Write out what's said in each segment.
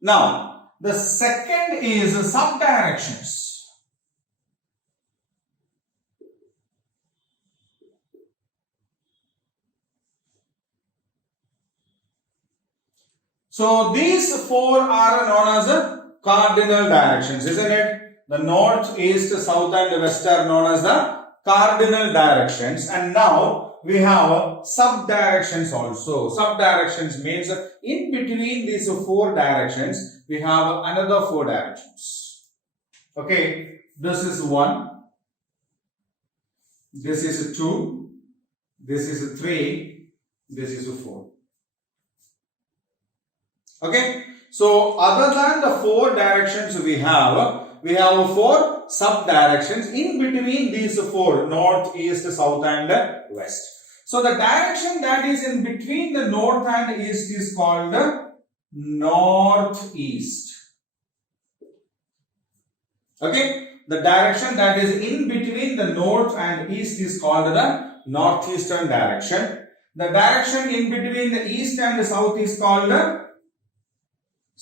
Now, the second is subdirections. So, these four are known as cardinal directions, isn't it? The north, east, south and west are known as the cardinal directions. And now, we have sub-directions also. Sub-directions means in between these four directions, we have another four directions. Okay, this is 1, this is 2, this is 3, this is 4. Okay, so other than the four directions we have four sub-directions in between these four, north, east, south and west. So the direction that is in between the north and east is called northeast. Okay, the direction that is in between the north and east is called the northeastern direction. The direction in between the east and the south is called the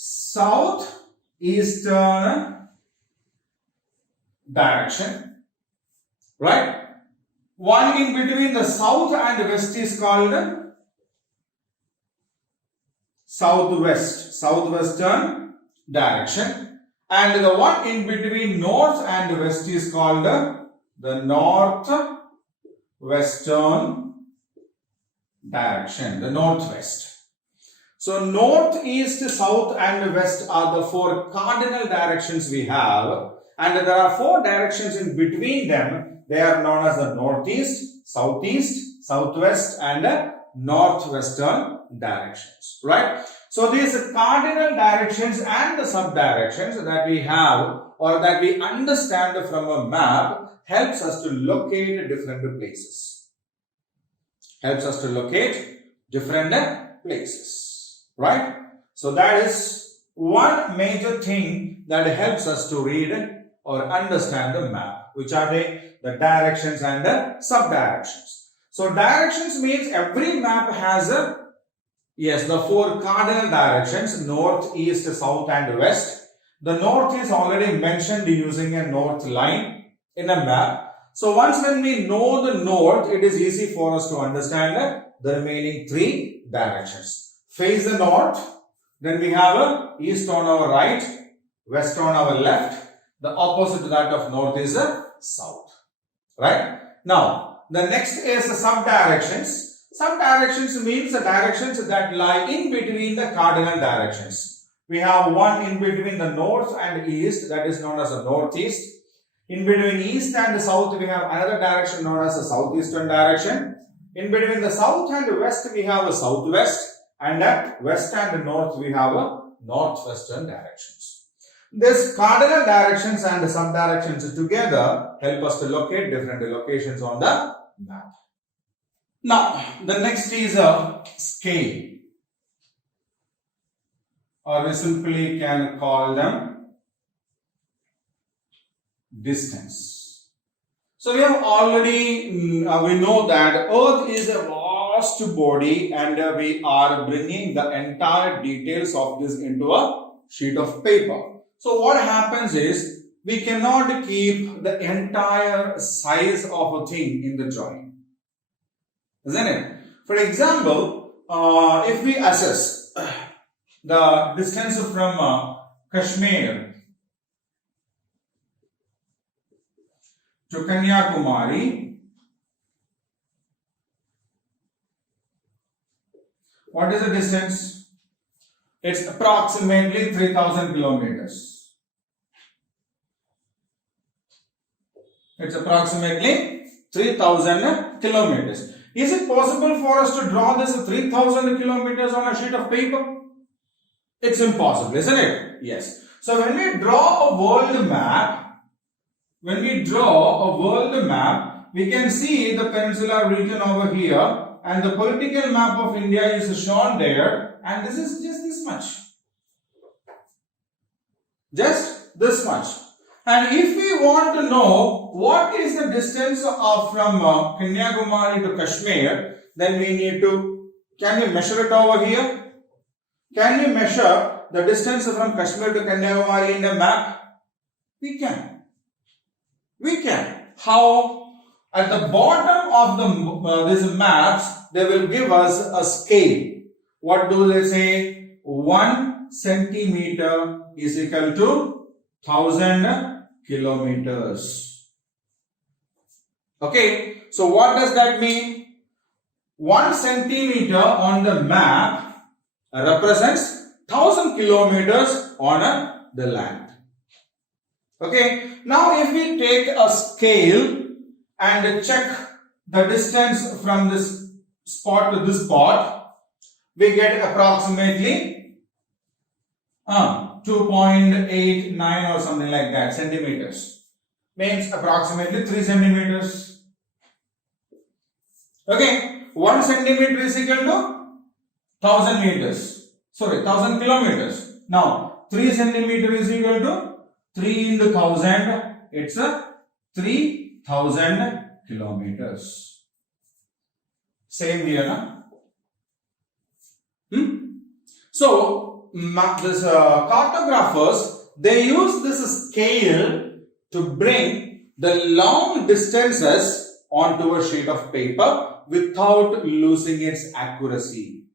southeastern direction, right? One in between the south and west is called southwestern direction, and the one in between north and west is called the northwestern direction, the northwest. So, north, east, south and west are the four cardinal directions we have, and there are four directions in between them. They are known as the northeast, southeast, southwest and northwestern directions, right? So, these cardinal directions and the sub-directions that we have or that we understand from a map helps us to locate different places. Helps us to locate different places. Right? So that is one major thing that helps us to read or understand the map. Which are they? The directions and the sub-directions. So directions means every map has the four cardinal directions, north, east, south and west. The north is already mentioned using a north line in a map. So once when we know the north, it is easy for us to understand the remaining three directions. Face the north, then we have east on our right, west on our left. The opposite to that of north is south, right? Now, the next is the sub-directions. Sub-directions means the directions that lie in between the cardinal directions. We have one in between the north and east, that is known as the northeast. In between east and south, we have another direction known as the southeastern direction. In between the south and west, we have a southwest. And at west and north, we have a northwestern directions. These cardinal directions and the sub-directions together help us to locate different locations on the map. Now, the next is a scale, or we simply can call them distance. So we have already, we know that Earth is a vast body and we are bringing the entire details of this into a sheet of paper. So what happens is, we cannot keep the entire size of a thing in the drawing, isn't it? For example, if we assess the distance from Kashmir to Kanyakumari, what is the distance? It's approximately 3000 kilometers. It's approximately 3000 kilometers. Is it possible for us to draw this 3000 kilometers on a sheet of paper? It's impossible, isn't it? Yes. So when we draw a world map, we can see the peninsular region over here, and the political map of India is shown there, and this is just this much. Just this much. And if we want to know what is the distance from Kanyakumari to Kashmir, then we need to, can we measure it over here? Can we measure the distance from Kashmir to Kanyakumari in a map? We can. How? At the bottom of these maps, they will give us a scale. What do they say? 1 centimeter is equal to 1000 kilometers. Okay, so what does that mean? 1 centimeter on the map represents 1000 kilometers on the land. Okay, now if we take a scale and check the distance from this spot to this spot, we get approximately 2.89 or something like that centimeters. Means approximately 3 centimeters. Okay, 1 centimeter is equal to 1000 meters. Sorry, 1000 kilometers. Now, 3 centimeter is equal to 3 into 1000. It's a 3000 kilometers. Same here, na? So, this cartographers, they use this scale to bring the long distances onto a sheet of paper without losing its accuracy.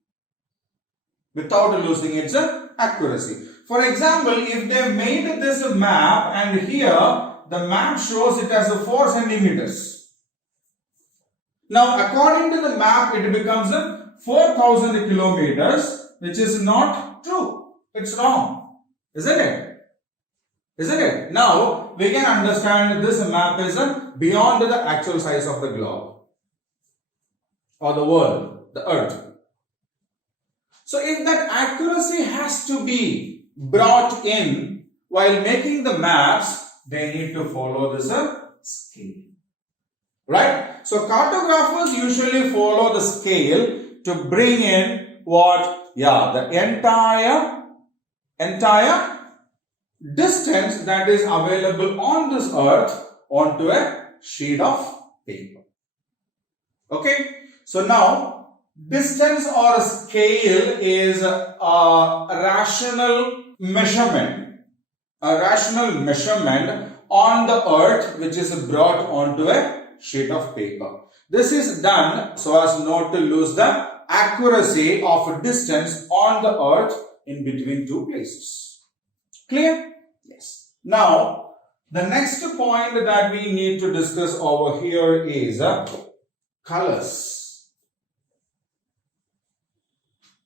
For example, if they made this map and here the map shows it as 4 centimeters. Now, according to the map, it becomes 4000 kilometers, which is not true. It's wrong. Isn't it? Now, we can understand this map is beyond the actual size of the globe or the world, the earth. So, if that accuracy has to be brought in while making the maps, they need to follow this scale. Right? So, cartographers usually follow the scale to bring in what? Yeah, the entire distance that is available on this earth onto a sheet of paper. Okay? So, now, distance or scale is a rational measurement. A rational measurement on the earth which is brought onto a sheet of paper. This is done so as not to lose the accuracy of distance on the earth in between two places. Clear? Yes. Now, the next point that we need to discuss over here is colors.